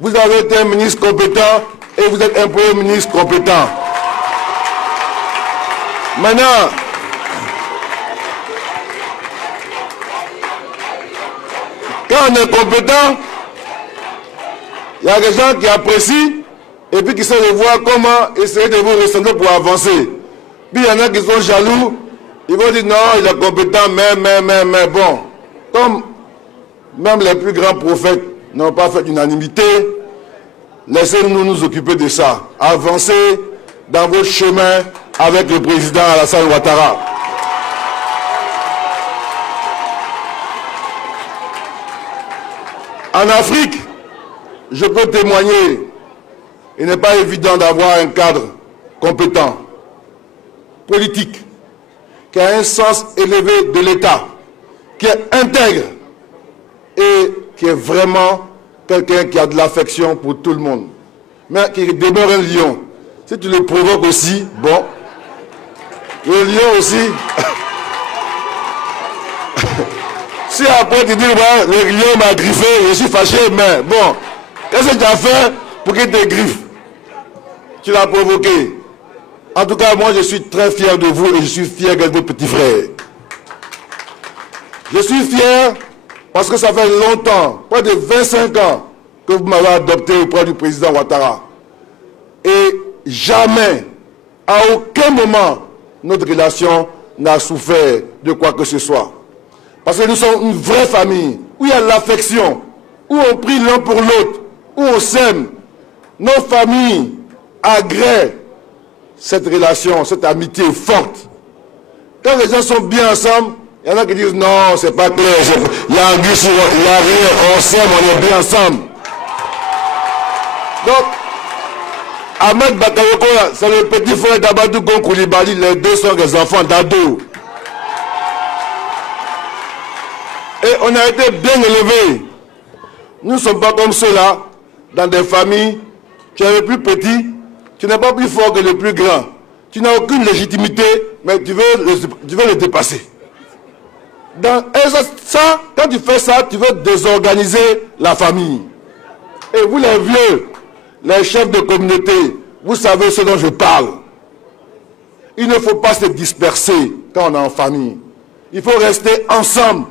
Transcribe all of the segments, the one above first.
Vous avez été un ministre compétent et vous êtes un premier ministre compétent. Maintenant, quand on est compétent, il y a des gens qui apprécient et puis qui savent voir comment essayer de vous ressembler pour avancer. Puis il y en a qui sont jaloux, ils vont dire non, il est compétent, mais bon, comme même les plus grands prophètes n'ont pas fait d'unanimité, laissez-nous nous occuper de ça. Avancez dans vos chemins avec le président Alassane Ouattara. En Afrique, je peux témoigner, il n'est pas évident d'avoir un cadre compétent, politique, qui a un sens élevé de l'État, qui est intègre et qui est vraiment quelqu'un qui a de l'affection pour tout le monde, mais qui demeure un lion. Si tu le provoques aussi, bon, le lion aussi, si après tu dis, ouais, le lion m'a griffé, je suis fâché, mais bon, qu'est-ce que tu as fait pour qu'il te griffe? Tu l'as provoqué. En tout cas, moi, je suis très fier de vous et je suis fier de vos petits frères. Je suis fier parce que ça fait longtemps, près de 25 ans, que vous m'avez adopté auprès du président Ouattara. Et jamais, à aucun moment, notre relation n'a souffert de quoi que ce soit. Parce que nous sommes une vraie famille, où il y a l'affection, où on prie l'un pour l'autre, où on s'aime. Nos familles agréent cette relation, cette amitié forte. Quand les gens sont bien ensemble, il y en a qui disent non, c'est pas clair, il y a un guichet, il n'y a rien, on s'aime, on est bien ensemble. Donc, Ahmed Bakayoko, c'est le petit frère d'Abadou Gon Koulibaly, les deux sont des enfants d'ado. Et on a été bien élevés. Nous ne sommes pas comme ceux-là, dans des familles, tu es le plus petit, tu n'es pas plus fort que le plus grand. Tu n'as aucune légitimité, mais tu veux le dépasser. Et ça, quand tu fais ça, tu veux désorganiser la famille. Et vous les vieux, les chefs de communauté, vous savez ce dont je parle. Il ne faut pas se disperser quand on est en famille. Il faut rester ensemble.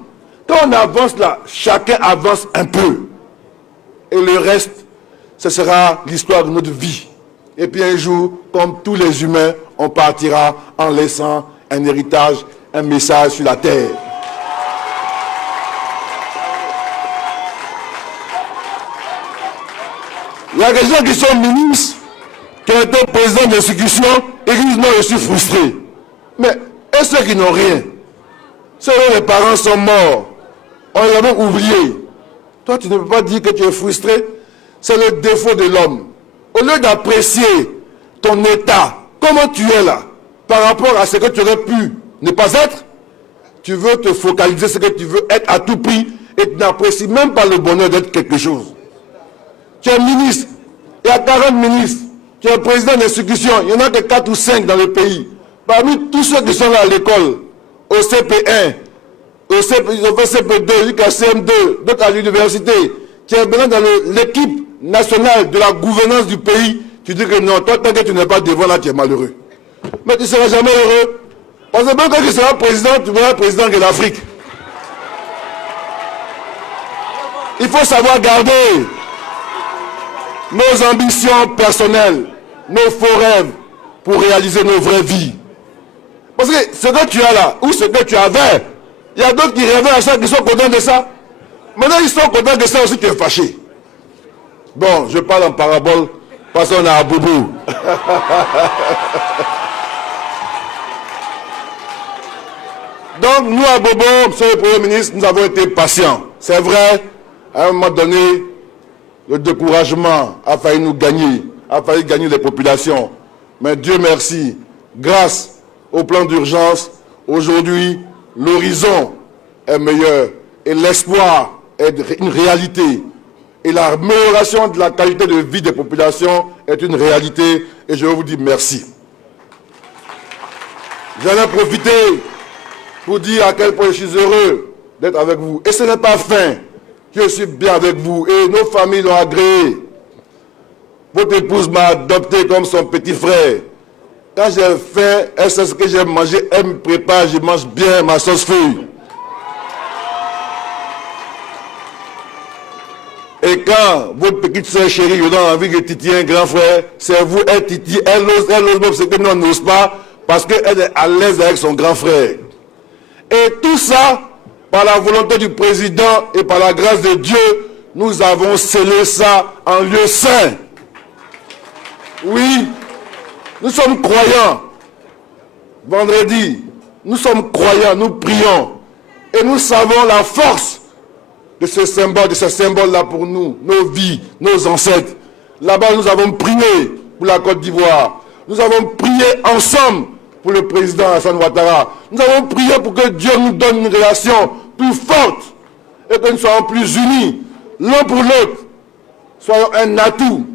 Quand on avance là, chacun avance un peu. Et le reste, ce sera l'histoire de notre vie. Et puis un jour, comme tous les humains, on partira en laissant un héritage, un message sur la terre. Il y a des gens qui sont ministres, qui ont été présidents d'institutions, et qui disent non, je suis frustré. Mais, et ceux qui n'ont rien? Ceux dont les parents sont morts, on les a même oubliés. Toi, tu ne peux pas dire que tu es frustré. C'est le défaut de l'homme. Au lieu d'apprécier ton état, comment tu es là, par rapport à ce que tu aurais pu ne pas être, tu veux te focaliser sur ce que tu veux être à tout prix et tu n'apprécies même pas le bonheur d'être quelque chose. Tu es ministre, il y a 40 ministres, tu es président d'institution, il n'y en a que 4 ou 5 dans le pays. Parmi tous ceux qui sont là à l'école, au CP1, au CP2, jusqu'à CM2, d'autres à l'université, tu es maintenant dans l'équipe nationale de la gouvernance du pays, tu dis que non, toi, tant que tu n'es pas devant là, tu es malheureux. Mais tu ne seras jamais heureux. Parce que même quand tu seras président, tu seras président de l'Afrique. Il faut savoir garder nos ambitions personnelles, nos faux rêves, pour réaliser nos vraies vies. Parce que ce que tu as là, ou ce que tu avais, il y a d'autres qui rêvaient à ça, qui sont contents de ça. Maintenant, ils sont contents de ça aussi, tu es fâché. Bon, je parle en parabole, parce qu'on a un boubou. Donc, nous, à Bobo, monsieur le Premier ministre, nous avons été patients. C'est vrai, à un moment donné, le découragement a failli nous gagner, a failli gagner les populations. Mais Dieu merci, grâce au plan d'urgence, aujourd'hui, l'horizon est meilleur et l'espoir est une réalité. Et l'amélioration de la qualité de vie des populations est une réalité. Et je veux vous dire merci. J'en ai profité pour dire à quel point je suis heureux d'être avec vous. Et ce n'est pas fin. Je suis bien avec vous. Et nos familles l'ont agréé. Votre épouse m'a adopté comme son petit frère. Quand j'ai faim, elle sait ce que j'aime manger, elle me prépare, je mange bien ma sauce feuille. Et quand votre petite soeur chérie vous a envie de titiller un grand frère, c'est vous, elle titille, elle ose même ce que nous n'ose pas, parce qu'elle est à l'aise avec son grand frère. Et tout ça, par la volonté du président et par la grâce de Dieu, nous avons scellé ça en lieu saint. Oui, nous sommes croyants. Vendredi, nous sommes croyants, nous prions. Et nous savons la force de ce symbole-là pour nous, nos vies, nos ancêtres. Là-bas, nous avons prié pour la Côte d'Ivoire. Nous avons prié ensemble pour le président Alassane Ouattara. Nous avons prié pour que Dieu nous donne une relation plus forte et que nous soyons plus unis, l'un pour l'autre. Soyons un atout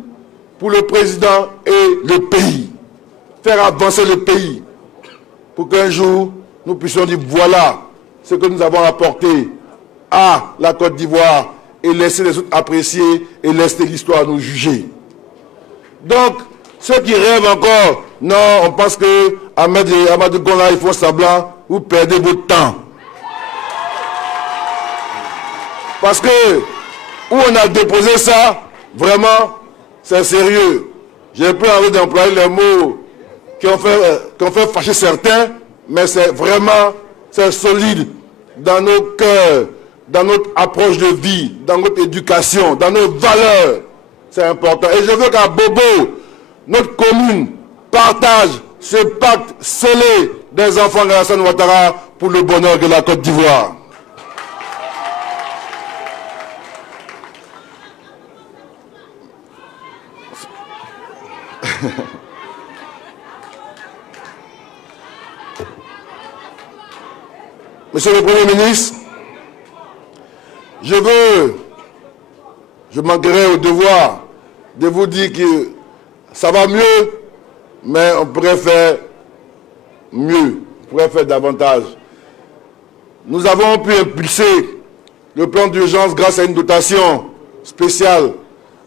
pour le président et le pays. Faire avancer le pays pour qu'un jour, nous puissions dire voilà ce que nous avons apporté à la Côte d'Ivoire et laisser les autres apprécier et laisser l'histoire nous juger. Donc, ceux qui rêvent encore, non, on pense que Amadou Gola, ils font semblant, vous perdez votre temps. Parce que, où on a déposé ça, vraiment, c'est sérieux. J'ai pas envie d'employer les mots qui ont fait fâcher certains, mais c'est vraiment, c'est solide dans nos cœurs, dans notre approche de vie, dans notre éducation, dans nos valeurs. C'est important. Et je veux qu'à Bobo, notre commune partage ce pacte scellé des enfants d'Alassane Ouattara pour le bonheur de la Côte d'Ivoire. Monsieur le Premier ministre, je manquerai au devoir de vous dire que ça va mieux, mais on pourrait faire mieux, on pourrait faire davantage. Nous avons pu impulser le plan d'urgence grâce à une dotation spéciale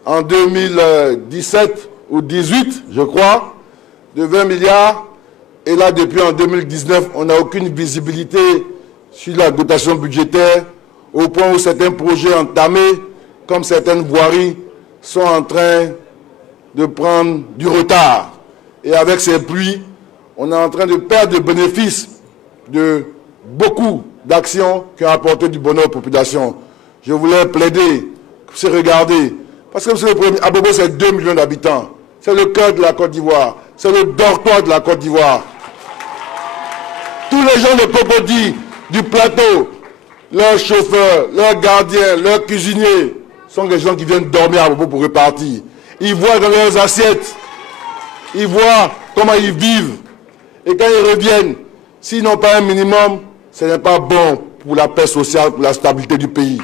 en 2017 ou 2018, je crois, de 20 milliards. Et là, depuis en 2019, on n'a aucune visibilité sur la dotation budgétaire, au point où certains projets entamés, comme certaines voiries, sont en train de prendre du retard. Et avec ces pluies, on est en train de perdre le bénéfice de beaucoup d'actions qui ont apporté du bonheur aux populations. Je voulais plaider, c'est regarder, parce que monsieur le Premier, Abobo, c'est 2 millions d'habitants. C'est le cœur de la Côte d'Ivoire. C'est le dortoir de la Côte d'Ivoire. Tous les gens de Cocody, du plateau, leurs chauffeurs, leurs gardiens, leurs cuisiniers, sont des gens qui viennent dormir à Bobo pour repartir. Ils voient dans leurs assiettes, ils voient comment ils vivent. Et quand ils reviennent, s'ils n'ont pas un minimum, ce n'est pas bon pour la paix sociale, pour la stabilité du pays.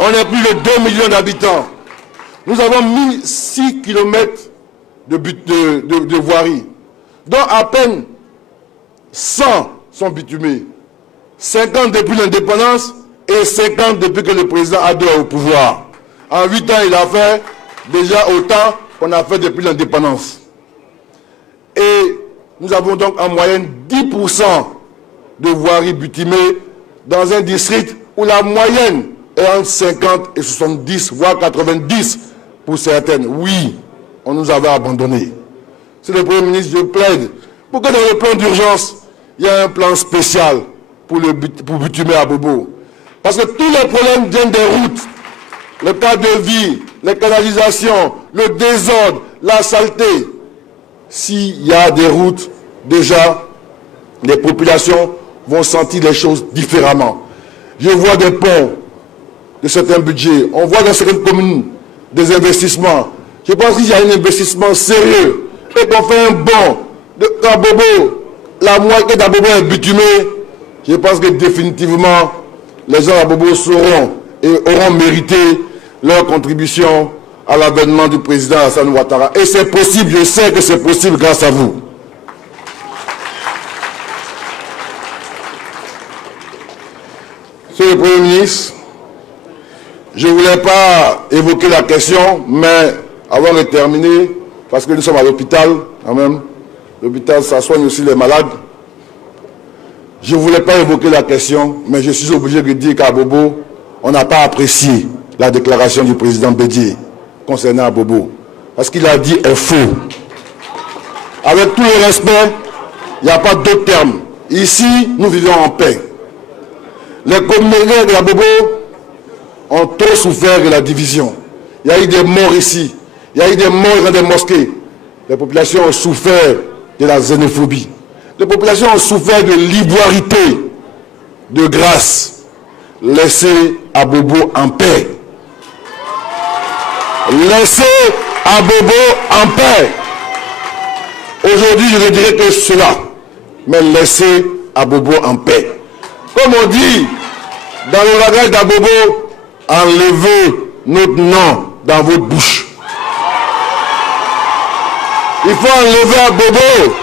On est plus de 2 millions d'habitants. Nous avons mis 6 km de voirie, dont à peine 100 sont bitumés. 50 depuis l'indépendance et 50 depuis que le président Ado est au pouvoir. En 8 ans, il a fait déjà autant qu'on a fait depuis l'indépendance. Et nous avons donc en moyenne 10% de voiries bitumées dans un district où la moyenne est entre 50 et 70, voire 90 pour certaines. Oui, on nous avait abandonnés. C'est le Premier ministre, je plaide pour que dans le plan d'urgence, il y ait un plan spécial pour bitumer à Bobo. Parce que tous les problèmes viennent des routes. Le cadre de vie, les canalisations, le désordre, la saleté. S'il y a des routes, déjà, les populations vont sentir les choses différemment. Je vois des ponts de certains budgets. On voit dans certaines communes des investissements. Je pense qu'il y a un investissement sérieux et qu'on fait un bond d'Abobo. La moitié d'Abobo est bitumée. Je pense que définitivement, les gens d'Abobo sauront et auront mérité leur contribution à l'avènement du président Alassane Ouattara. Et c'est possible, je sais que c'est possible grâce à vous. Monsieur le Premier ministre, Je ne voulais pas évoquer la question, mais avant de terminer, parce que nous sommes à l'hôpital, quand même, l'hôpital, ça soigne aussi les malades. Je ne voulais pas évoquer la question, mais je suis obligé de dire qu'à Bobo, on n'a pas apprécié la déclaration du président Bédié concernant Abobo. Parce qu'il a dit est faux. Avec tout le respect, il n'y a pas d'autre terme. Ici, nous vivons en paix. Les communautés de la Bobo ont trop souffert de la division. Il y a eu des morts ici. Il y a eu des morts dans des mosquées. Les populations ont souffert de la xénophobie. Les populations ont souffert de l'ivoirité. De grâce, laissez Abobo en paix. Laissez Abobo en paix. Aujourd'hui, je ne dirais que cela. Mais laissez Abobo en paix. Comme on dit dans le langage d'Abobo, enlevez notre nom dans votre bouche. Il faut enlever Abobo.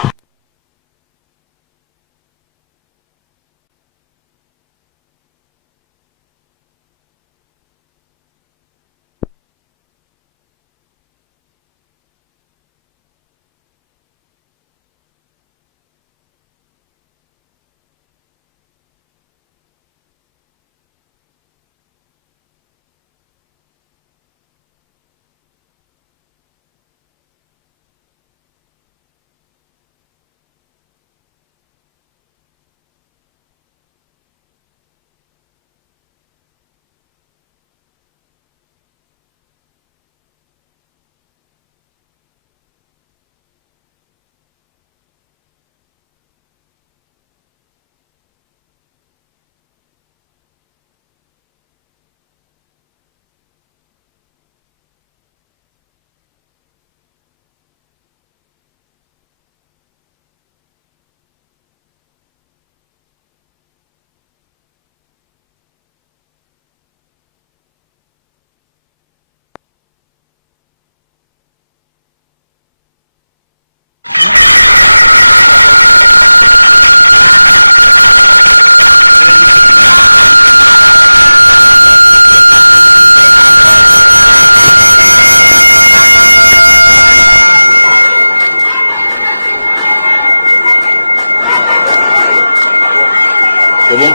C'est bon?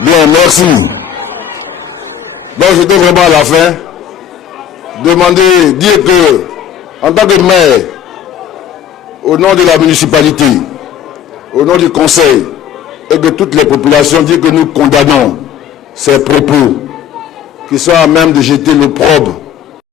Bien, merci. Donc j'étais vraiment à la fin. Dire que, en tant que maire, au nom de la municipalité, au nom du conseil et de toutes les populations, dire que nous condamnons ces propos qui sont à même de jeter l'opprobre